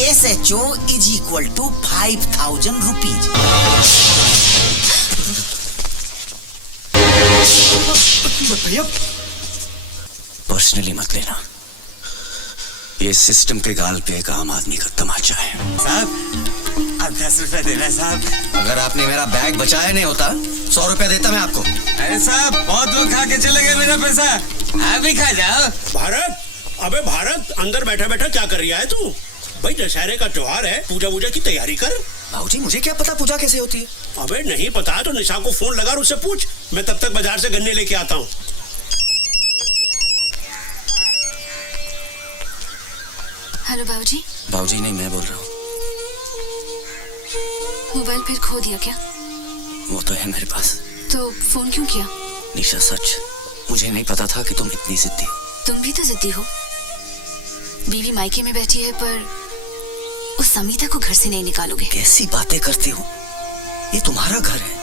SHO is equal to 5,000 rupees. भैया personally मत लेना, ये सिस्टम के गाल पे एक आम आदमी का तमाचा है। साहब अब 10 रुपए देना साहब। अगर आपने मेरा बैग बचाया नहीं होता 100 रुपया देता मैं आपको। अरे साहब बहुत लोग खा के चले गए मेरा पैसा, आप भी खा जाओ। भारत, अबे भारत, अंदर बैठा बैठा क्या कर रहा है तू? भाई दशहरे का त्योहार है, पूजा वूजा की तैयारी कर। भाऊजी मुझे क्या पता पूजा कैसे होती है? अबे नहीं पता तो निशा को फोन लगा और उससे पूछ। मैं तब तक बाजार से गन्ने लेके आता हूँ। हेलो बाबूजी। भाऊजी नहीं, मैं बोल रहा हूँ। मोबाइल फिर खो दिया क्या? वो तो है मेरे पास। तो फोन क्यों किया? निशा सच, मुझे नहीं पता था कि तुम इतनी जिद्दी हो। तुम भी तो जिद्दी हो। बीवी मायके में बैठी है पर उस समीता को घर से नहीं निकालोगे। कैसी बातें करती हो? ये तुम्हारा घर है,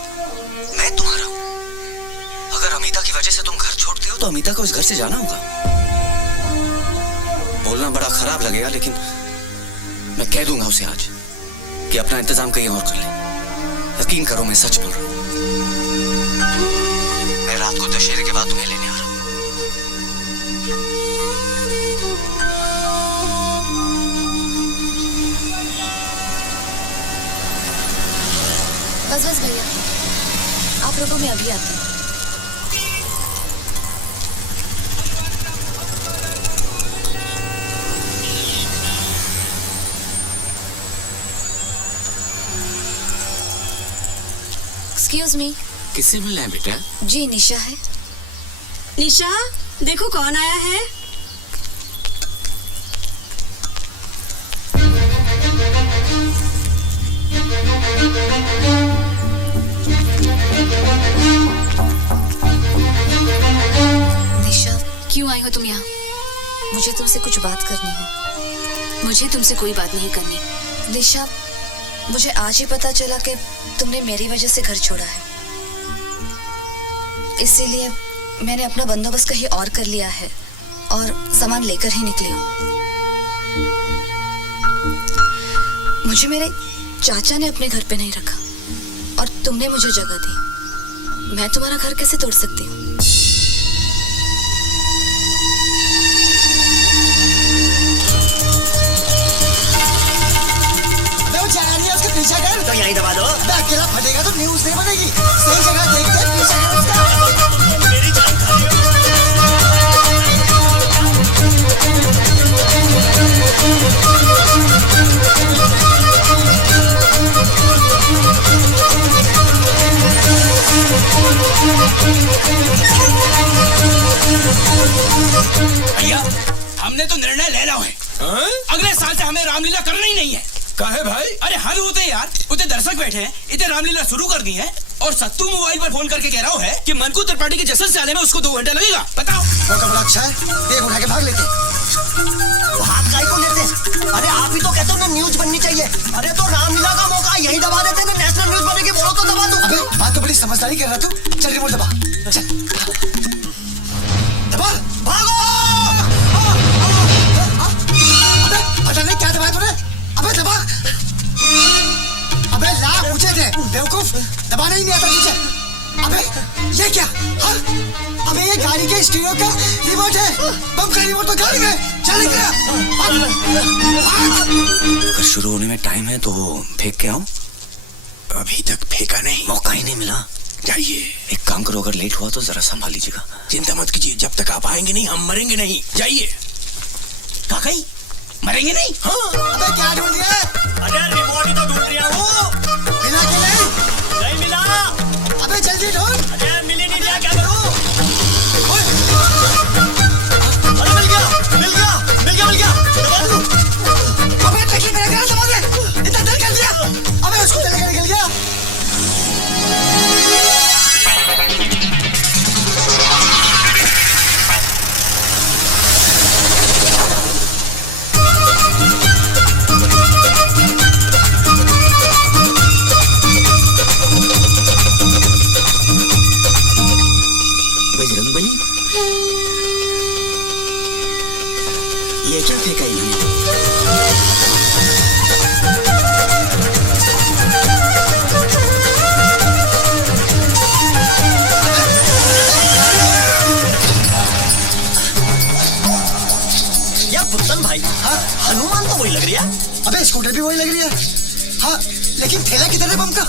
मैं तुम्हारा हूँ। अगर अमिता की वजह से तुम घर छोड़ते हो तो अमिता को इस घर से जाना होगा। बोलना बड़ा खराब लगेगा लेकिन मैं कह दूंगा उसे आज कि अपना इंतजाम कहीं और कर ले। यकीन करो मैं सच बोल रहा हूँ। मैं रात को दशहरे के बाद तुम्हें लेने आ रहा हूँ। बस बस भैया, आप रुको, मैं अभी आती हूँ। Excuse me. किससे मिलना है बेटा? जी निशा है। निशा, देखो कौन आया है। निशा, क्यों आई हो तुम यहाँ? मुझे तुमसे कुछ बात करनी है। मुझे तुमसे कोई बात नहीं करनी। निशा, मुझे आज ही पता चला कि तुमने मेरी वजह से घर छोड़ा है, इसीलिए मैंने अपना बंदोबस्त कहीं और कर लिया है और सामान लेकर ही निकली हूँ। मुझे मेरे चाचा ने अपने घर पे नहीं रखा और तुमने मुझे जगह दी। मैं तुम्हारा घर कैसे तोड़ सकती हूँ? पीछा कर तो यहीं दबा दो। अकेला फटेगा तो न्यूज़ नहीं बनेगी। सही जगह देख के पीछा कर उसका। मेरी जान खा रही भैया, हमने तो निर्णय ले लिया है। अगले साल से हमें रामलीला करना ही नहीं है। काहे भाई? अरे हद होते यार, उतने दर्शक बैठे हैं, इतने रामलीला शुरू कर दी है और सत्तू मोबाइल पर फोन करके कह रहा है कि मनकू त्रिपाठी के जश्न से आने में उसको 2 घंटा लगेगा। बताओ। मौका बड़ा अच्छा है, देख उठा के भाग लेते। भाग काहे को लेते? अरे आप ही तो कहते हो ना न्यूज बननी चाहिए। अरे तो रामलीला का मौका यही दबा देते ना, नेशनल न्यूज बनेगी। बोलो तो दबा दो। अबे बात तो बड़ी समझदारी कर रहा तू। चल रिमोट दबा, चल दबा। भागो। अबे पता नहीं क्या दबाया तूने। अबे दबा। अबे लाख ऊंचे थे बेवकूफ, दबाना ही नहीं आता तुझे। अबे ये क्या? हाँ? अबे ये गाड़ी के स्टीरियो का रिमोट है। पंप का रिमोट तो गाड़ी में। चल निकला। अगर शुरू होने में टाइम है तो फेंक के आओ। अभी तक फेंका नहीं, मौका ही नहीं मिला। जाइए। एक काम करो, अगर लेट हुआ तो जरा संभाल लीजिएगा। चिंता मत कीजिए, जब तक आप आएंगे नहीं हम मरेंगे नहीं। जाइए। काकई, मरेंगे नहीं? हाँ। अबे क्या ढूंढ रहा है? अरे रिमोट ही तो ढूंढ रहा हूँ। मिला के नहीं मिला। अबे जल्दी ढूंढ। अरे मिल ही नहीं रहा, क्या करूँ? अरे मिल गया, मिल गया, मिल गया, मिल गया। दबा दूँ? अबे टैक्सी मेरा घर दबा दे। इतना देर कर दिया। अबे उसको चलेगा निकल गया। लग रही है। अबे स्कूटर भी वही लग रही है। हाँ लेकिन थैला किधर है बम का?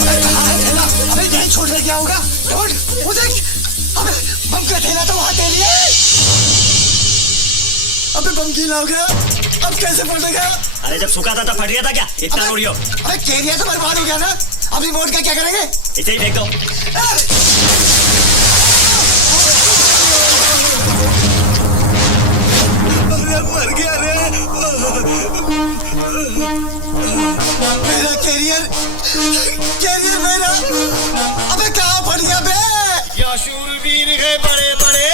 अबे कहाँ है थैला? अबे यहीं छोड़ रहे क्या होगा? ढूंढ, वो देख। अबे बम का थैला तो वहाँ दे लिया। अबे बम गीला हो गया, अब कैसे फटेगा? अरे जब सूखा था तब फट गया था क्या? इतना रोड़ी हो। अबे केरिया तो बर्बाद हो गया ना, अब रिमोट का क्या करेंगे? इसे ही फेंक दो। अरे मर गया रे। मेरा कैरियर मेरा अबे कहाँ फट गया बे? या शूरवीर है बड़े बड़े।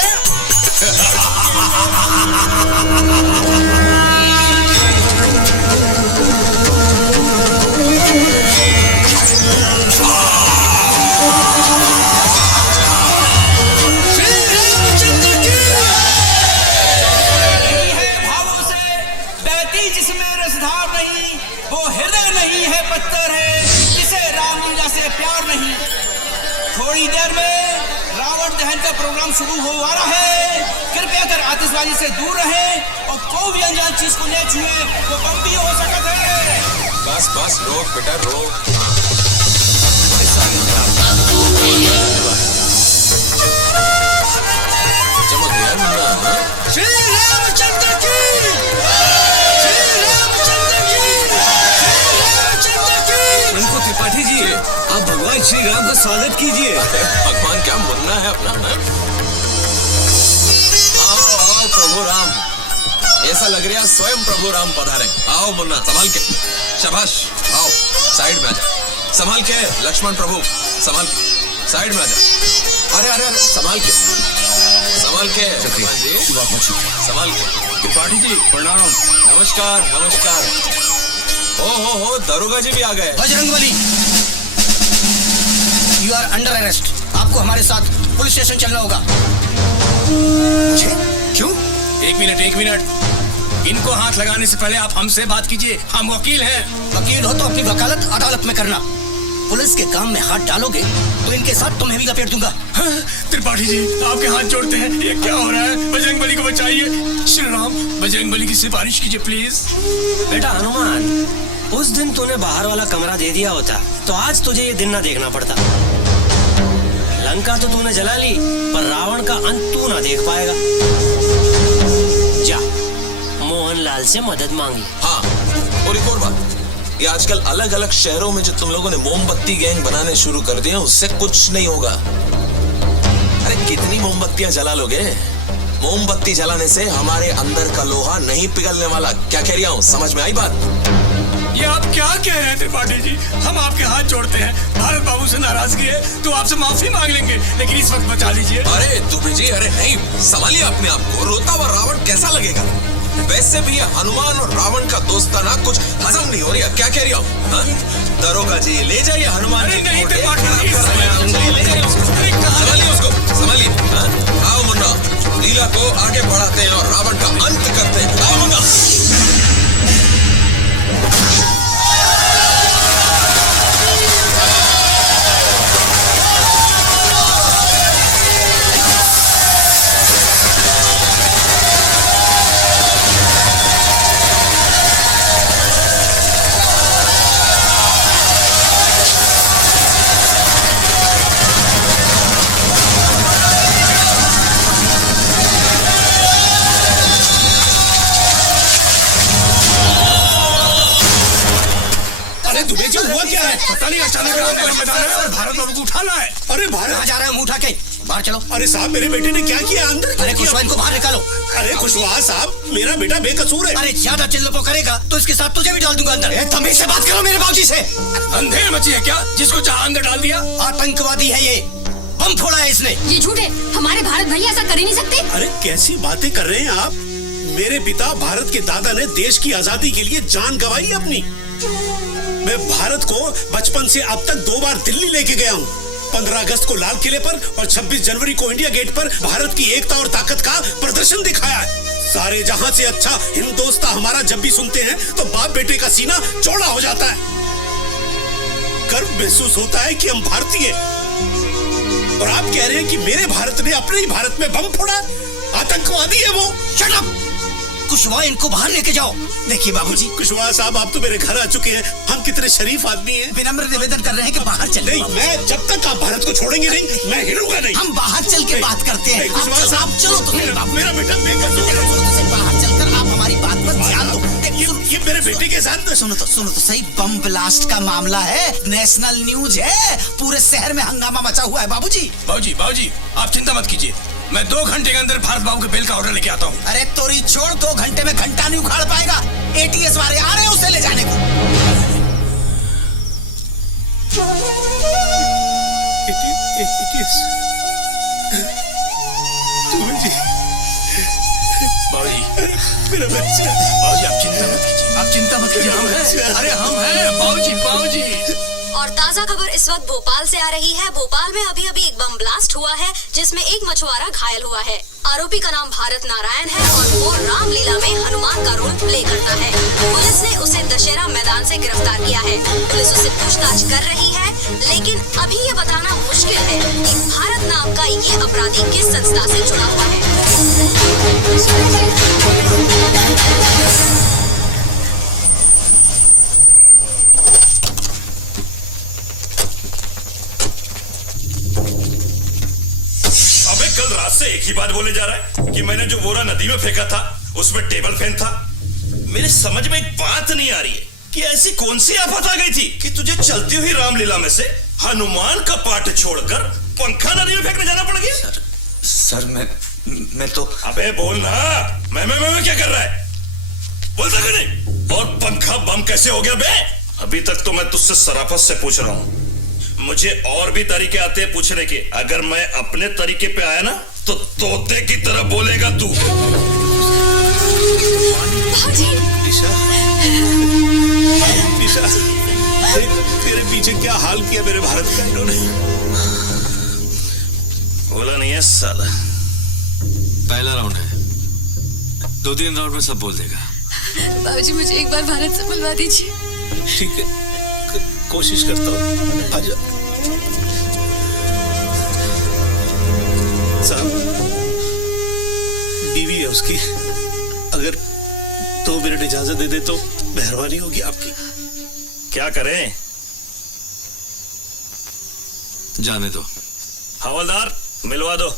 जिसमें रसधार नहीं, वो हृदय नहीं है पत्थर है, जिसे रामलीला से प्यार नहीं। थोड़ी देर में रावण दहन का प्रोग्राम शुरू हो रहा है। कृपया कर आतिशबाजी से दूर रहे और कोई भी अनजान चीज को ले छुए, वो बम भी हो सकता है। बस बस रोक बेटा रोक। चमक गया मुन्ना। श्री रामचंद्र की उनको त्रिपाठी जी, आप भगवान श्री राम का स्वागत कीजिए। भगवान क्या मुन्ना है अपना। आओ आओ प्रभु राम, ऐसा लग रहा स्वयं प्रभु राम पधारे। आओ मुन्ना संभाल के, शाबाश। आओ साइड में आ जा, संभाल के। लक्ष्मण प्रभु संभाल के, साइड में आ जा। अरे अरे अरे संभाल के, संभाल के हनुमान जी, संभाल के। त्रिपाठी जी प्रणाम। नमस्कार नमस्कार। हो दरोगा जी भी आ गए। Bajrangbali, you are under arrest. आपको हमारे साथ पुलिस स्टेशन चलना होगा। क्यों? एक मिनट, इनको हाथ लगाने से पहले आप हमसे बात कीजिए, हम वकील हैं। वकील हो तो अपनी वकालत अदालत में करना। पुलिस के काम में हाथ डालोगे तो इनके साथ तुम्हें भी लपेट दूंगा। त्रिपाठी जी आपके हाथ जोड़ते हैं, ये क्या हो रहा है? बजरंगबली को बचाइए। श्री राम, बजरंगबली की सिफारिश कीजिए प्लीज। बेटा हनुमान, उस दिन तूने बाहर वाला कमरा दे दिया होता तो आज तुझे ये दिन ना देखना पड़ता। लंका तो तूने जला ली, पर रावण का अंत तू ना देख पाएगा। जा मोहनलाल से मदद मांग ली। हाँ, और एक और बात, ये आजकल अलग अलग शहरों में जो तुम लोगों ने मोमबत्ती गैंग बनाने शुरू कर दिए, उससे कुछ नहीं होगा। अरे कितनी मोमबत्तियां जला लोगे? मोमबत्ती जलाने से हमारे अंदर का लोहा नहीं पिघलने वाला। क्या कह रहा हूँ, समझ में आई बात? ये आप क्या कह रहे हैं त्रिपाठी जी? हम आपके हाथ जोड़ते हैं। भारत बाबू से नाराजगी है तो आपसे माफी मांग लेंगे, लेकिन इस वक्त बचा लीजिए। अरे दुबे जी, अरे नहीं, संभालिए अपने आप को। रोता हुआ रावण कैसा लगेगा? वैसे भी हनुमान और रावण का दोस्ताना कुछ हजम नहीं हो रहा। क्या कह रहा हूँ? दरोगा जी ले जाइए हनुमान जी। नहीं त्रिपाठी जी, संभालिए उसको, संभालिए। आओ मुन्ना, लीला को आगे बढ़ाते हैं और रावण का अंत करते हैं। आओ मुन्ना। पता नहीं अचानक भारत बाबू को उठाना है। अरे भारत कहाँ जा रहे हो? मुंह उठा के बाहर चलो। अरे साहब, मेरे बेटे ने क्या किया? अंदर अरे कुशवाहा, इनको बाहर निकालो। अरे कुशवाहा साहब, मेरा बेटा बेकसूर है। अरे ज्यादा चिल्लपो करेगा तो इसके साथ तुझे भी डाल दूंगा अंदर। तमीज से बात करो मेरे बाबूजी से। अंधेर मची है क्या? जिसको चाहा अंदर डाल दिया। आतंकवादी है ये, बम फोड़ा है इसने। ये झूठ है, हमारे भारत भैया ऐसा कर ही नहीं सकते। अरे कैसी बातें कर रहे हैं आप? मेरे पिता भारत के दादा ने देश की आजादी के लिए जान गंवाई अपनी। मैं भारत को बचपन से अब तक 2 बार दिल्ली लेके गया हूँ। 15 अगस्त को लाल किले पर और 26 जनवरी को इंडिया गेट पर भारत की एकता और ताकत का प्रदर्शन दिखाया है। सारे जहां से अच्छा हिंदोस्तां हमारा जब भी सुनते हैं तो बाप बेटे का सीना चौड़ा हो जाता है। गर्व महसूस होता है कि हम भारतीय। और आप कह रहे हैं कि मेरे भारत ने अपने ही भारत में बम फोड़ा? आतंकवादी है वो। Shut up! कुशवाहा, इनको बाहर लेके जाओ। देखिए बाबूजी, कुशवाहा साहब, आप तो मेरे घर आ चुके हैं। हम कितने शरीफ आदमी हैं। विनम्र निवेदन कर रहे हैं कि बाहर चले। नहीं, मैं जब तक आप भारत को छोड़ेंगे नहीं, मैं हिलूंगा नहीं। हम बाहर चल के बात करते हैं। कुशवाहा साहब, चलो तो मेरा बेटा बेकसूर है। बाहर चलकर आप हमारी बात पर ध्यान दो। ये मेरे बेटे के साथ सुनो तो सही, बम ब्लास्ट का मामला है, नेशनल न्यूज है, पूरे शहर में हंगामा मचा हुआ है बाबूजी। बाबूजी आप चिंता मत कीजिए, मैं 2 घंटे के अंदर भारत बाबू के बिल का ऑर्डर लेके आता हूँ। अरे तोरी छोड़, 2 घंटे में घंटा नहीं उखाड़ पाएगा। एटीएस वाले आ रहे हैं उसे ले जाने को। बाबूजी मेरा बच्चा। बाबूजी आप चिंता मत कीजिए, हम हैं। अरे हम हैं बाबूजी। और ताजा खबर इस वक्त भोपाल से आ रही है। भोपाल में अभी एक बम ब्लास्ट हुआ है जिसमें एक मछुआरा घायल हुआ है। आरोपी का नाम भारत नारायण है और वो रामलीला में हनुमान का रोल प्ले करता है। पुलिस ने उसे दशहरा मैदान से गिरफ्तार किया है। पुलिस उससे पूछताछ कर रही है, लेकिन अभी ये बताना मुश्किल है कि भारत नाम का ये अपराधी किस संस्था से जुड़ा हुआ है। कल रात से एक ही बात बोले जा रहा है कि मैंने जो बोरा नदी में फेंका था उसमें टेबल फैन था। मेरे समझ में एक बात नहीं आ रही है कि ऐसी कौन सी आफत आ गई थी कि तुझे चलती हुई रामलीला में से हनुमान का पाठ छोड़कर पंखा नदी में फेंकने जाना पड़ गया। सर मैं तो। अबे बोल ना, मैं क्या कर रहा है, बोलता क्यों नहीं? और पंखा बम कैसे हो गया बे? अभी तक तो मैं तुझसे शराफत से पूछ रहा हूं, मुझे और भी तरीके आते हैं पूछने के। अगर मैं अपने तरीके पे आया ना तो तोते की तरह बोलेगा तू। निशा, तेरे पीछे क्या हाल किया मेरे भारत का इन्होंने। बोला नहीं है साला। पहला राउंड है, 2-3 राउंड में सब बोल देगा। बाबूजी मुझे एक बार भारत से मिलवा दीजिए। ठीक है, कोशिश करता हूँ। आजा साहब, बीवी है उसकी, अगर 2 मिनट इजाजत दे दे तो मेहरबानी होगी आपकी। क्या करें? जाने दो। हवलदार मिलवा दो।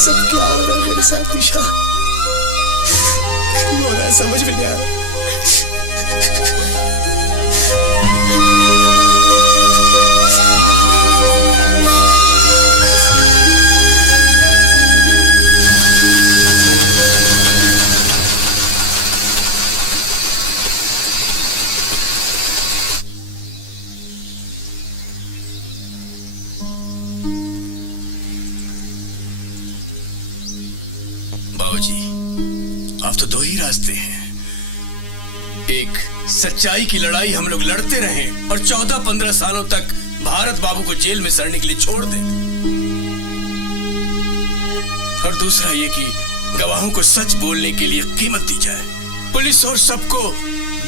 सब क्या हो रहा है मेरे साथ निशा? क्यों हो रहा है समझ में नहीं आ रहा। बाबूजी अब तो 2 ही रास्ते हैं। एक, सच्चाई की लड़ाई हम लोग लड़ते रहें और 14-15 सालों तक भारत बाबू को जेल में सड़ने के लिए छोड़ दें। और दूसरा ये कि गवाहों को सच बोलने के लिए कीमत दी जाए। पुलिस और सबको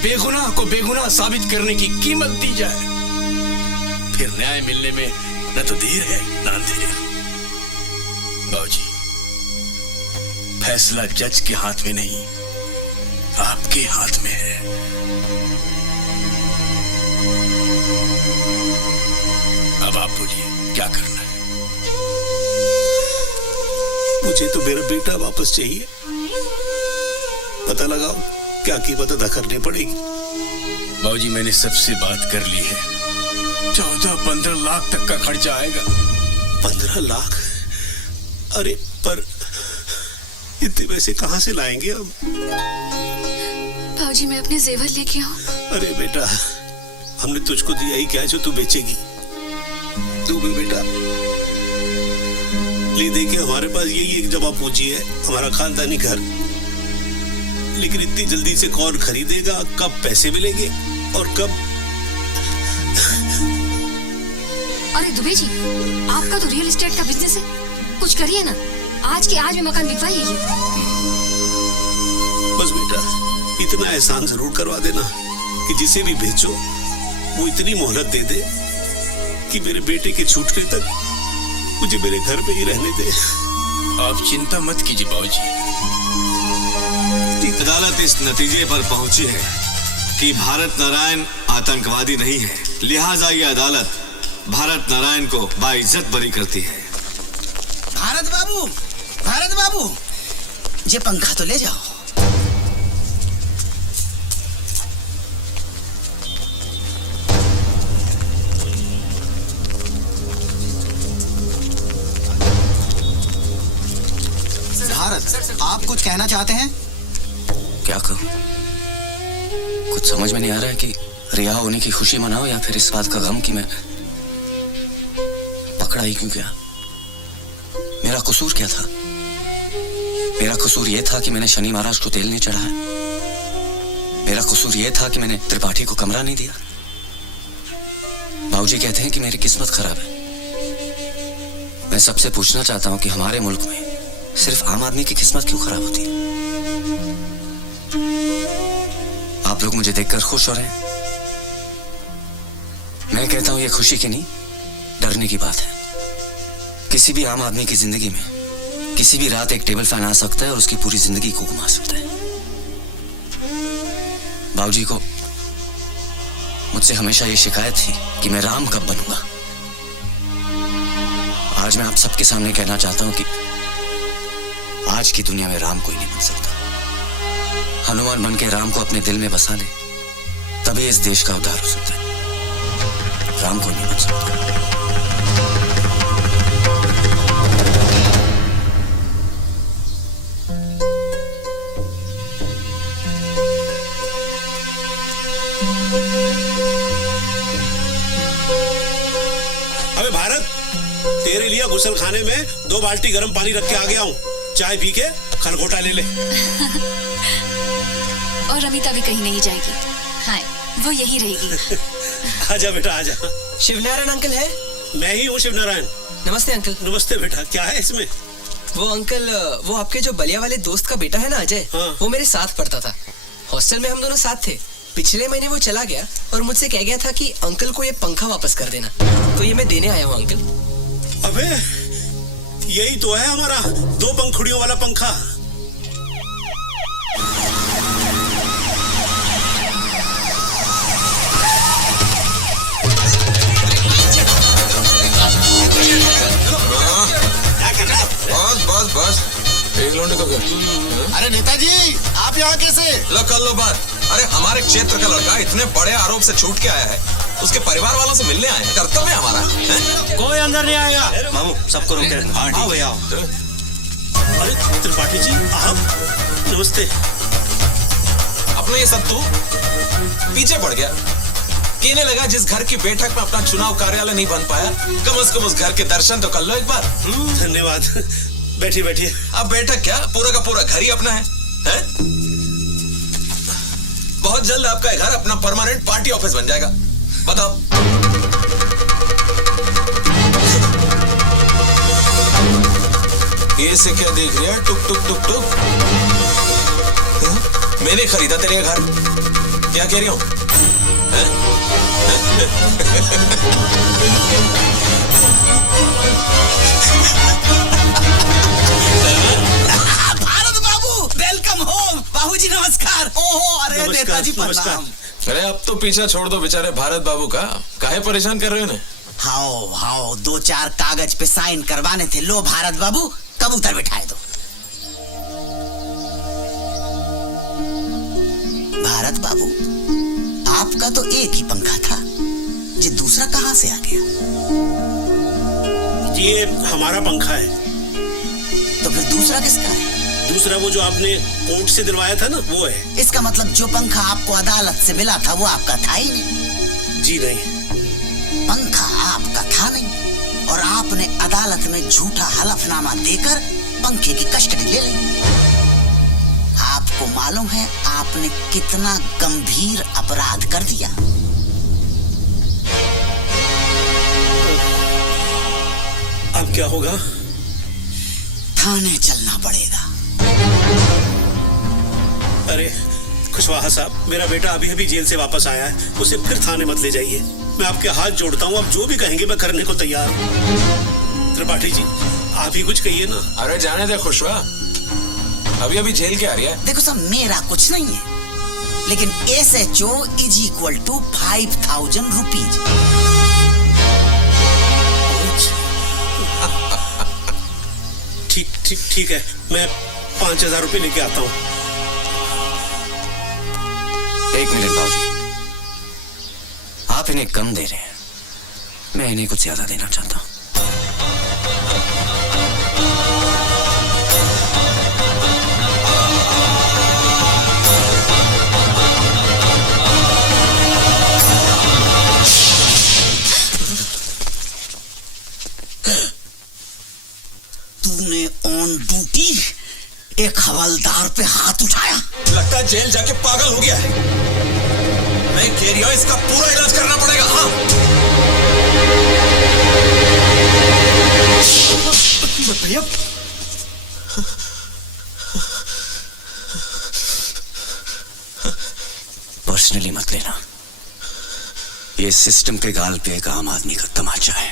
बेगुनाह को बेगुनाह साबित करने की कीमत दी जाए। फिर न्याय मिलने में न तो देर है न अंधेर। बाबूजी फैसला जज के हाथ में नहीं, आपके हाथ में है। अब आप बोलिए क्या करना है? मुझे तो मेरा बेटा वापस चाहिए। पता लगाओ क्या कीमत अदा करनी पड़ेगी। बाबूजी मैंने सबसे बात कर ली है, 14-15 लाख तक का खर्चा आएगा। 15 लाख? अरे पर इतने पैसे कहां से लाएंगे हम? बाबूजी मैं अपने जेवर लेके आऊं? अरे बेटा, हमने तुझको दिया ही क्या जो तू बेचेगी? तू भी बेटा ले दे के हमारे पास यही एक जमा पूंजी है, हमारा खानदानी घर। लेकिन इतनी जल्दी से कौन खरीदेगा? कब पैसे मिलेंगे और कब अरे दुबे जी, आपका तो रियल एस्टेट का बिजनेस है, कुछ करिए ना, आज के आज में मकान बिकवाइए। बस बेटा इतना एहसान जरूर करवा देना कि जिसे भी भेजो वो इतनी मोहलत दे दे कि मेरे बेटे के छूटने तक मुझे मेरे घर में ही रहने दे। आप चिंता मत कीजिए बाबूजी। अदालत इस नतीजे पर पहुंची है कि भारत नारायण आतंकवादी नहीं है, लिहाजा ये अदालत भारत नारायण को बाइज्जत बरी करती है। भारत बाबू, ये पंखा तो ले जाओ। भारत, आप कुछ कहना चाहते हैं? क्या कहूं? कुछ समझ में नहीं आ रहा है कि रिहा होने की खुशी मनाओ या फिर इस बात का गम कि मैं पकड़ा ही क्यों गया। मेरा कसूर क्या था? मेरा कसूर यह था कि मैंने शनि महाराज को तेल नहीं चढ़ाया। मेरा कसूर यह था कि मैंने त्रिपाठी को कमरा नहीं दिया। बाबूजी कहते हैं कि मेरी किस्मत खराब है। मैं सबसे पूछना चाहता हूं कि हमारे मुल्क में सिर्फ आम आदमी की किस्मत क्यों खराब होती है? आप लोग मुझे देखकर खुश हो रहे हैं। मैं कहता हूं यह खुशी की नहीं, डरने की बात है। किसी भी आम आदमी की जिंदगी में किसी भी रात एक टेबल फैन आ सकता है और उसकी पूरी जिंदगी को घुमा सकता है। बाबूजी को मुझसे हमेशा ये शिकायत थी कि मैं राम कब बनूंगा। आज मैं आप सबके सामने कहना चाहता हूं कि आज की दुनिया में राम कोई नहीं बन सकता। हनुमान बन के राम को अपने दिल में बसा ले, तभी इस देश का उद्धार हो सकता है। राम कोई नहीं बन सकता। अबे भारत, तेरे लिए गुसल खाने में 2 बाल्टी गर्म पानी रख के आ गया हूँ। चाय पी के खरगोटा ले ले। और अमिता भी कहीं नहीं जाएगी। हाँ, वो यही रहेगी। आजा बेटा आजा। शिवनारायण अंकल है? मैं ही हूँ शिवनारायण। नमस्ते अंकल। नमस्ते बेटा, क्या है इसमें? वो अंकल, वो आपके जो बलिया वाले दोस्त का बेटा है ना अजय, हाँ। वो मेरे साथ पढ़ता था। हॉस्टल में हम दोनों साथ थे। पिछले महीने वो चला गया और मुझसे कह गया था कि अंकल को ये पंखा वापस कर देना, तो ये मैं देने आया हूँ अंकल। अबे यही तो है हमारा 2 पंखुड़ियों वाला पंखा। बस एक लौंडे को अरे नेताजी, आप यहाँ कैसे? लो कर लो बात। अरे हमारे क्षेत्र का लड़का इतने बड़े आरोप से छूट के आया है, उसके परिवार वालों से मिलने आए हैं। कर्तव्य हमारा है। कोई अंदर नहीं आएगा। मामू सबको रोक के आओ भैया। अरे त्रिपाठी जी आप, नमस्ते। अपने ये सब तू पीछे पड़ गया। कहने लगा जिस घर की बैठक में अपना चुनाव कार्यालय नहीं बन पाया, कम से कम उस घर के दर्शन तो कर लो एक बार। धन्यवाद, बैठिए बैठिए। अब बैठक क्या, पूरा का पूरा घर ही अपना है? बहुत जल्द आपका घर अपना परमानेंट पार्टी ऑफिस बन जाएगा। बताओ। ये से क्या देख रहा है? टुक टुक टुक टुक। मैंने खरीदा तेरे घर, क्या कह रही हूं? भारत बाबू, वेलकम होम। बाबूजी नमस्कार। ओहो, अरे नेताजी प्रणाम। अरे अब तो पीछा छोड़ दो बेचारे भारत बाबू का, काहे परेशान कर रहे हो ने? हाओ 2-4 कागज पे साइन करवाने थे। लो भारत बाबू, कबूतर बिठाए दो। भारत बाबू, आपका तो एक ही पंखा था, ये दूसरा कहां से आ गया? ये हमारा पंखा है। तो फिर दूसरा किसका है? दूसरा वो जो आपने कोर्ट से दिलवाया था ना, वो है। इसका मतलब जो पंखा आपको अदालत से मिला था वो आपका था ही नहीं? जी नहीं। पंखा आपका था नहीं और आपने अदालत में झूठा हलफनामा देकर पंखे की कस्टडी ले ली। आपको मालूम है आपने कितना गंभीर अपराध कर दिया? अब क्या होगा? थाने चलना पड़ेगा। अरे कुशवाहा साहब, मेरा बेटा अभी अभी जेल से वापस आया है, उसे फिर थाने मत ले जाइए। मैं आपके हाथ जोड़ता हूँ, आप जो भी कहेंगे मैं करने को तैयार हूँ। त्रिपाठी जी, आप ही कुछ कहिए ना। अरे जाने दे खुशवा, अभी अभी जेल के आ रही है। देखो साहब, मेरा कुछ नहीं है, लेकिन SHO = 5,000 रुपीज। ठीक है, मैं 5,000 रुपए लेके आता हूँ। 1 मिनट बाबूजी, आप इन्हें कम दे रहे हैं, मैं इन्हें कुछ ज्यादा देना चाहता हूँ। तूने ऑन ड्यूटी एक हवलदार पे हाथ उठाया? लगता है जेल जाके पागल हो गया है। नहीं कह रही हो, इसका पूरा इलाज करना पड़ेगा। हाँ भैया, पर्सनली मत लेना, ये सिस्टम के गाल पे एक आम आदमी का तमाचा है।